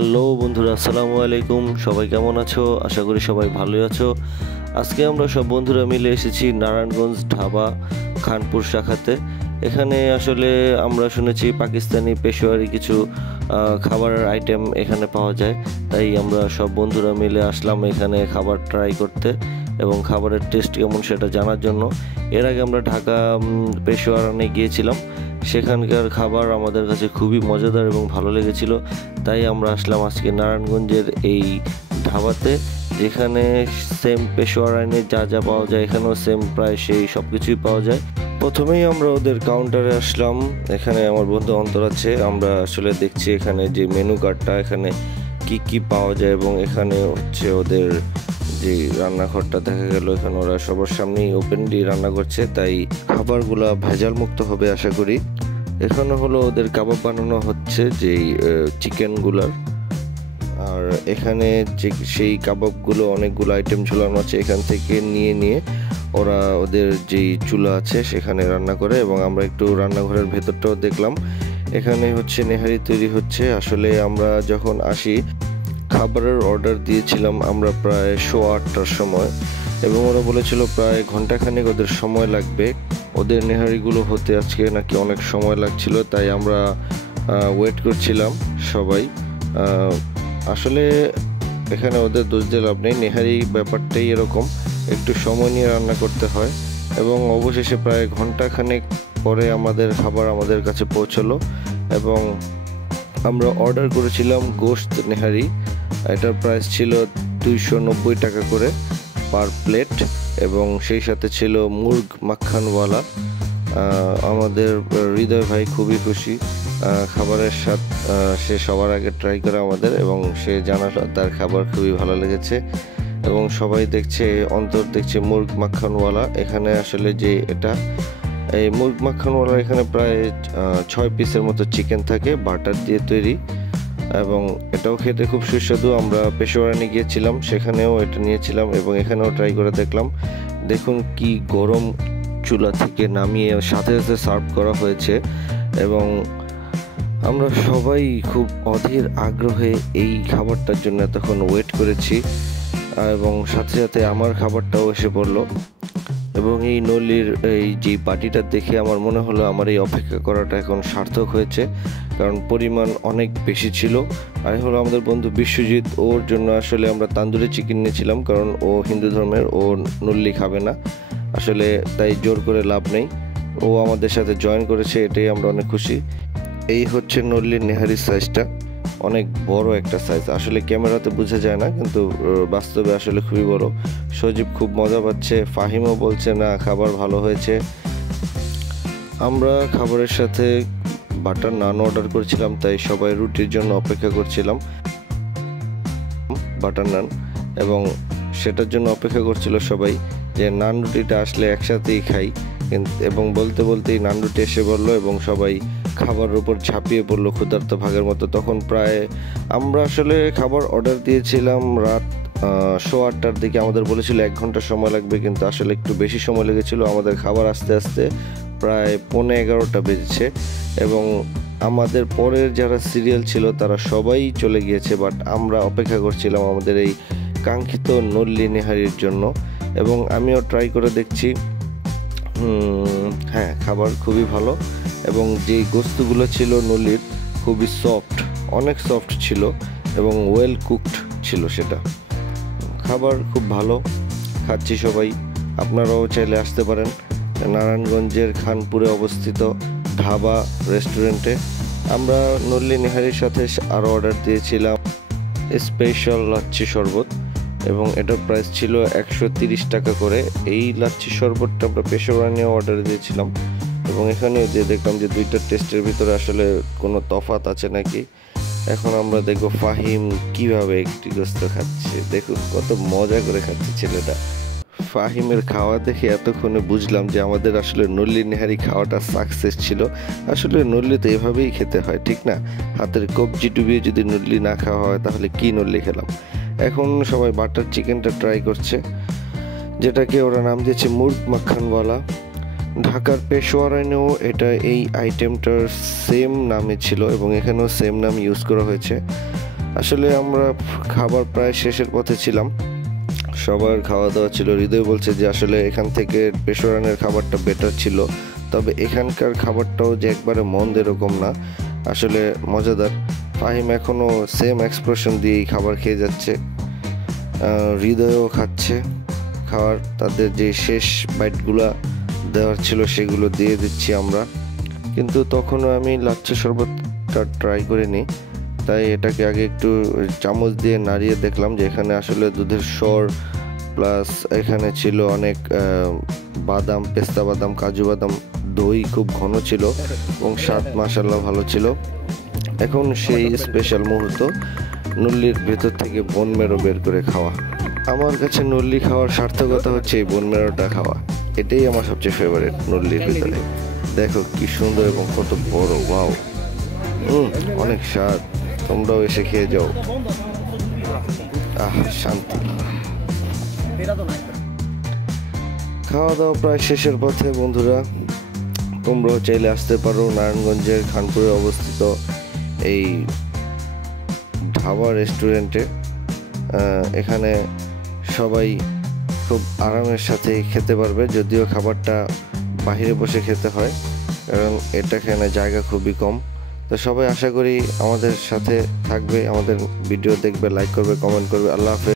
Hello বন্ধুরা, আসসালামু আলাইকুম। সবাই কেমন আছো? আশা করি সবাই ভালোই আছো। আজকে আমরা সব বন্ধুরা মিলে এসেছি নারায়ণগঞ্জ ঢাবা খানপুর শাখাতে। এখানে আসলে আমরা শুনেছি পাকিস্তানি পেশোয়ারি কিছু খাবারের আইটেম এখানে পাওয়া যায়, তাই আমরা সব বন্ধুরা মিলে আসলাম এখানে খাবার ট্রাই করতে এবং খাবারের টেস্ট কেমন সেটা জানার জন্য। এর আগে আমরা ঢাকা পেশোয়ারানে গিয়েছিলাম, সেখানকার খাবার আমাদের কাছে খুবই মজাদার এবং ভালো লেগেছিল, তাই আমরা আসলাম আজকে নারায়ণগঞ্জের এই ধাবাতে, যেখানে সেম পেশোয়ারানে যা যা পাওয়া যায় এখানেও সেম প্রায় সেই সব কিছুই পাওয়া যায়। প্রথমেই আমরা ওদের কাউন্টারে আসলাম। এখানে আমার বন্ধু অন্তর আছে। আমরা আসলে দেখছি এখানে যে মেনু কার্ডটা, এখানে কি কি পাওয়া যায় এবং এখানে হচ্ছে ওদের যে রান্নাঘরটা দেখা গেল, এখানে ওরা সবার সামনেই ওপেনলি রান্না করছে, তাই খাবারগুলা ভেজাল মুক্ত হবে আশা করি। এখানে হলো ওদের কাবাব বানানো হচ্ছে যেই চিকেনগুলার, আর এখানে যে সেই কাবাবগুলো অনেকগুলো আইটেম ঝুলানো আছে, এখান থেকে নিয়ে নিয়ে ওরা ওদের যেই চুলা আছে সেখানে রান্না করে। এবং আমরা একটু রান্নাঘরের ভেতরটাও দেখলাম। এখানে হচ্ছে নেহারি তৈরি হচ্ছে। আসলে আমরা যখন আসি খাবারের অর্ডার দিয়েছিলাম আমরা প্রায় 8:15টার সময়, এবং ওরা বলেছিল প্রায় ঘন্টাখানেক ওদের সময় লাগবে। ওদের নেহারিগুলো হতে আজকে নাকি অনেক সময় লাগছিল, তাই আমরা ওয়েট করছিলাম সবাই। আসলে এখানে ওদের দোষ দিয়ে লাভ নেই, নেহারি ব্যাপারটাই এরকম, একটু সময় নিয়ে রান্না করতে হয়। এবং অবশেষে প্রায় ঘন্টাখানেক পরে আমাদের খাবার আমাদের কাছে পৌঁছলো, এবং আমরা অর্ডার করেছিলাম গোশত নেহারি। এটার প্রাইস ছিল 290 টাকা করে পার প্লেট, এবং সেই সাথে ছিল মুরগ মাখানওয়ালা। আমাদের হৃদয় ভাই খুবই খুশি খাবারের স্বাদ সে সবার আগে ট্রাই করে আমাদের, এবং সে জানালো তার খাবার খুবই ভালো লেগেছে। এবং সবাই দেখছে, অন্তর দেখছে মুরগ মাখানওয়ালা। এখানে আসলে যে এটা এই মুরগ মাখানওয়ালা, এখানে প্রায় 6 পিসের মতো চিকেন থাকে বাটার দিয়ে তৈরি, এবং এটাও খেতে খুব সুস্বাদু। আমরা পেশোয়ারানি গিয়েছিলাম, সেখানেও এটা নিয়েছিলাম এবং এখানেও ট্রাই করে দেখলাম। দেখুন কি গরম চুলা থেকে নামিয়ে সাথে সাথে সার্ভ করা হয়েছে, এবং আমরা সবাই খুব অধীর আগ্রহে এই খাবারটার জন্য তখন ওয়েট করেছি, এবং সাথে সাথে আমার খাবারটাও এসে পড়লো। এবং এই নলির এই যে বাটিটা দেখে আমার মনে হলো আমার এই অপেক্ষা করাটা এখন সার্থক হয়েছে, কারণ পরিমাণ অনেক বেশি ছিল। আর হলো আমাদের বন্ধু বিশ্বজিৎ, ওর জন্য আসলে আমরা তান্দুরি চিকেন নিয়েছিলাম, কারণ ও হিন্দু ধর্মের, ও নল্লি খাবে না আসলে, তাই জোর করে লাভ নেই। ও আমাদের সাথে জয়েন করেছে, এটাই আমরা অনেক খুশি। এই হচ্ছে নল্লির নেহারির সাইজটা, অনেক বড় একটা সাইজ। আসলে ক্যামেরাতে বোঝা যায় না, কিন্তু বাস্তবে আসলে খুবই বড়। সজীব খুব মজা পাচ্ছে, ফাহিমও বলছে না খাবার ভালো হয়েছে। আমরা খাবারের সাথে বাটার নান অর্ডার করেছিলাম, তাই সবাই রুটির জন্য অপেক্ষা করছিলাম, বাটার নান, এবং সেটার জন্য অপেক্ষা করছিল সবাই যে নান রুটিটা আসলে একসাথেই খাই। এবং বলতে বলতেই নান রুটি এসে বললো, এবং সবাই খাবারের উপর ঝাঁপিয়ে পড়লো ক্ষুধার্ত ভাগের মতো। তখন প্রায় আমরা আসলে খাবার অর্ডার দিয়েছিলাম রাত 8:15টার দিকে। আমাদের বলেছিল 1 ঘন্টা সময় লাগবে, কিন্তু আসলে একটু বেশি সময় লেগেছিল। আমাদের খাবার আস্তে আস্তে প্রায় 11:15টা বেজেছে, এবং আমাদের পরের যারা সিরিয়াল ছিল তারা সবাই চলে গিয়েছে, বাট আমরা অপেক্ষা করছিলাম আমাদের এই কাঙ্ক্ষিত নল্লি নেহারির জন্য। এবং আমিও ট্রাই করে দেখছি, হ্যাঁ খাবার খুবই ভালো, এবং যেই গোস্তগুলো ছিল নলির খুবই সফট, অনেক সফট ছিল, এবং ওয়েল কুকড ছিল সেটা। খাবার খুব ভালো, খাচ্ছি সবাই। আপনারাও চাইলে আসতে পারেন নারায়ণগঞ্জের খানপুরে অবস্থিত ঢাবা রেস্টুরেন্টে। আমরা নল্লি নেহারির সাথে আরও অর্ডার দিয়েছিলাম স্পেশাল লাচ্ছি শরবত, এবং এটার প্রাইস ছিল 130 টাকা করে। এই লাচ্ছি শরবতটা আমরা পেশোয়ারানিও অর্ডার দিয়েছিলাম, এবং এখানে যে দেখলাম যে দুইটা টেস্টের ভিতরে আসলে কোনো তফাৎ আছে নাকি। এখন আমরা দেখবো ফাহিম কিভাবে একটি গোস্ত খাচ্ছে। দেখুন কত মজা করে খাচ্ছে ছেলেটা। ফাহিমের খাওয়া দেখে এতক্ষণে বুঝলাম যে আমাদের আসলে নল্লি নেহারি খাওয়াটা সাকসেস ছিল। আসলে নল্লি তো এভাবেই খেতে হয়, ঠিক না? হাতের কবজি ডুবিয়ে যদি নল্লি না খাওয়া হয় তাহলে কি নল্লি খেলাম। এখন সবাই বাটার চিকেনটা ট্রাই করছে, যেটাকে ওরা নাম দিয়েছে মুরগ মাখানওয়ালা। ঢাকার পেশোয়ারানেও এটা এই আইটেমটার সেম নামে ছিল, এবং এখানেও সেম নাম ইউজ করা হয়েছে। আসলে আমরা খাবার প্রায় শেষের পথে ছিলাম, সবার খাওয়া দাওয়া ছিল। হৃদয় বলছে যে আসলে এখান থেকে পেশোয়ারানের খাবারটা বেটার ছিল, তবে এখানকার খাবারটাও যে একবারে মন্দ এরকম না, আসলে মজাদার। ফাহিম এখনও সেম এক্সপ্রেশন দিয়েই খাবার খেয়ে যাচ্ছে, হৃদয়ও খাচ্ছে খাবার। তাদের যে শেষ বাইটগুলা দেওয়ার ছিল সেগুলো দিয়ে দিচ্ছি আমরা, কিন্তু তখনও আমি লাচ্ছা শরবতটা ট্রাই করিনি, তাই এটাকে আগে একটু চামচ দিয়ে নাড়িয়ে দেখলাম যে এখানে আসলে দুধের স্বর প্লাস এখানে ছিল অনেক বাদাম, পেস্তা বাদাম, কাজু বাদাম, দই খুব ঘন ছিল এবং স্বাদ মাশাআল্লাহ ভালো ছিল। এখন সেই স্পেশাল মুহূর্ত, নল্লির ভেতর থেকে বোন মেরো বের করে খাওয়া। আমার কাছে নল্লি খাওয়ার সার্থকতা হচ্ছে এই বোন মেরোটা খাওয়া, এটাই আমার সবচেয়ে ফেভারিট নল্লির ভিতরে। দেখো কি সুন্দর এবং কত বড়, ওয়াও, অনেক স্বাদ। তোমরাও এসে খেয়ে যাও, শান্তি। খাওয়া দাওয়া প্রায় শেষের পথে বন্ধুরা, তোমরাও চাইলে আসতে পারো নারায়ণগঞ্জের খানপুরে অবস্থিত এই ধাবা রেস্টুরেন্টে। এখানে সবাই খুব আরামের সাথে খেতে পারবে, যদিও খাবারটা বাহিরে বসে খেতে হয়, কারণ এটা এখানে জায়গা খুবই কম। তো সবাই আশা করি আমাদের সাথে থাকবে, আমাদের ভিডিও দেখবে, লাইক করবে, কমেন্ট করবে। আল্লাহ হাফেজ।